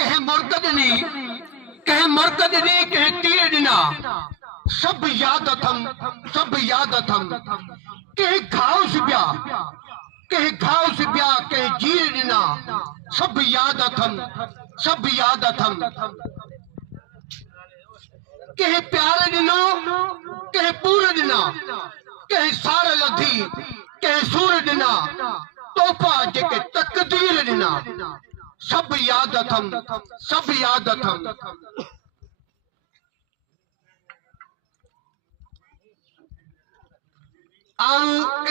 कह मुर्तद नी कह मुर्तद नी कह तीर दिना सब याद अथम कह घाव सिब्या कह जीर दिना सब याद अथम कह प्यार दिनो कह पूर दिना कह सार लधी कह सूर दिना तोहफा जेके तकदीर दिना सब याद अथम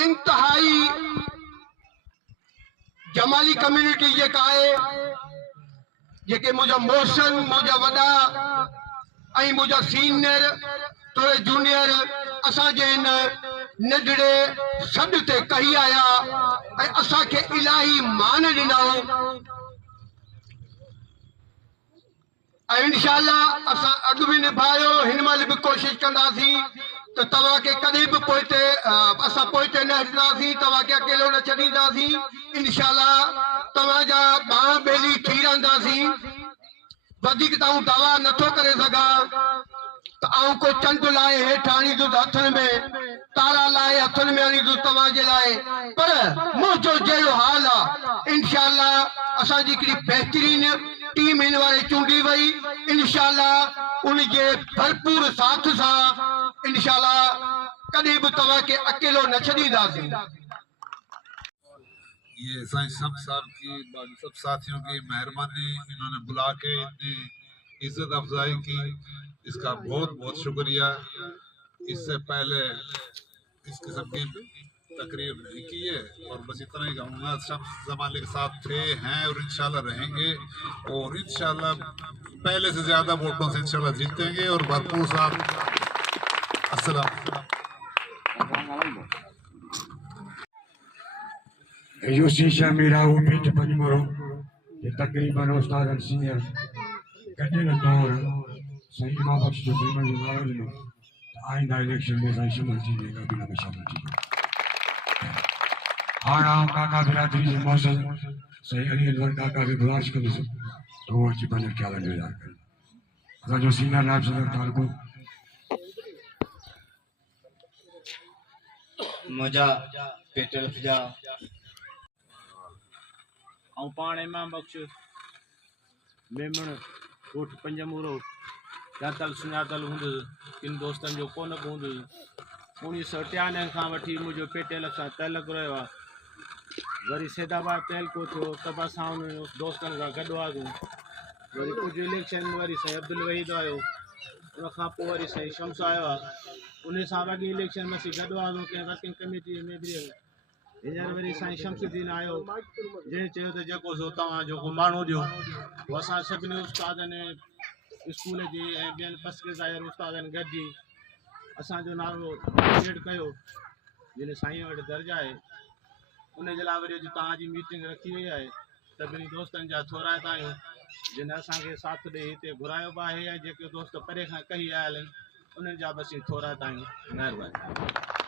इंतहाई जमाली कम्युनिटी जेका है जेके मुझा मोशन मुझा वडा आई मुझा सीनियर थोड़े जूनियर असा जे नंढड़े सॾ ते कही आया असा के इलाही मान ॾिनऊं इंशाअल्लाह असा अग भी निभायो हिन महिल भी कोशिश कंदासीं तो तवा के कदी भी पोइते असा पोइते न हटंदासीं तवा के अकेलो न छॾींदासीं इंशाअल्लाह तवा जा बाह बेली थी रहंदासीं वधीक ताऊं दवा नथो करे सघां तो आऊं को चंद लाए हेठ आणींदुसि हथनि में तारा लाए हथनि में आणींदुसि तव्हां जे लाइ पर मुंहिंजो जहिड़ो हाल आहे इंशाअल्लाह असांजी हिकिड़ी बहितरीन टीम हिन वारे चूंडी वई इंशाअल्लाह उन जे भरपूर साथ सां इंशाअल्लाह कॾहिं बि तव्हां खे अकेलो न छॾींदासीं। ये साईं सब साहब की सब साथियों की मेहरबानी इन्होंने बुला के इतनी इज्जत अफजाई की, इसका बहुत बहुत शुक्रिया। इससे पहले इस किस्म की तकरीर नहीं की है और बस इतना ही कहूँगा सब जमाने के साथ थे हैं और इंशाल्लाह रहेंगे और इंशाल्लाह पहले से ज्यादा वोटों से इंशाल्लाह जीतेंगे और भरपूर साहब अस्सलाम। यो शीशा मेरा वो पीठ पर मरो ये तकरीबन उस्ताद सीनियर कटे न दौर सही मां बख्श जो बीमा जो नाराज नो आइंदा इलेक्शन में सही शमल जी का बिना में शामिल जी हाँ काका बिरादरी से मौसम सही अली अनवर काका के गुलाश कर दो तो वो अच्छी बनर क्या लगे यार अगर जो सीनियर नायब सदर तार को मजा पेट्रोल फिजा ऐं पाण इमाम बख्श मेमण कोठ पंजमूरो ॼातल सुञातल हूंदुसि किन दोस्तनि जो कोन बि हूंदुसि 1993 खां वठी मुंहिंजो पेटेल सां तइलक रहियो आहे वरी सैदाबाद तइलको थियो तब असां उन दोस्तनि सां गॾु हुआसीं वरी कुझु इलेक्शन में वरी साईं अब्दुल वहीद आयो उन खां पोइ वरी साईं शम्स आयो आहे उन सां अॻे इलेक्शन में असीं गॾु हुआसीं कंहिं वर्किंग कमेटी में बि हींअर वरी साईं शमसुद्दीन आयो जंहिं चयो त जेको सो तव्हां जेको माण्हू ॾियो उहो असां सभिनी उस्तादनि स्कूल जी ऐं ॿियनि पसकेज़ायर उस्तादनि गॾिजी असांजो नालो डिक्लेयर कयो जिन साईं वटि दर्जा आहे उनजे लाइ वरी अॼु तव्हांजी मीटिंग रखी वई आहे सभिनी दोस्तनि जा थोराइता आहियूं जिन असांखे साथ ॾेई हिते घुरायो बि आहे ऐं जेके दोस्त परे खां कही आयल आहिनि उन्हनि जा बि असीं थोराइता आहियूं। महिरबानी।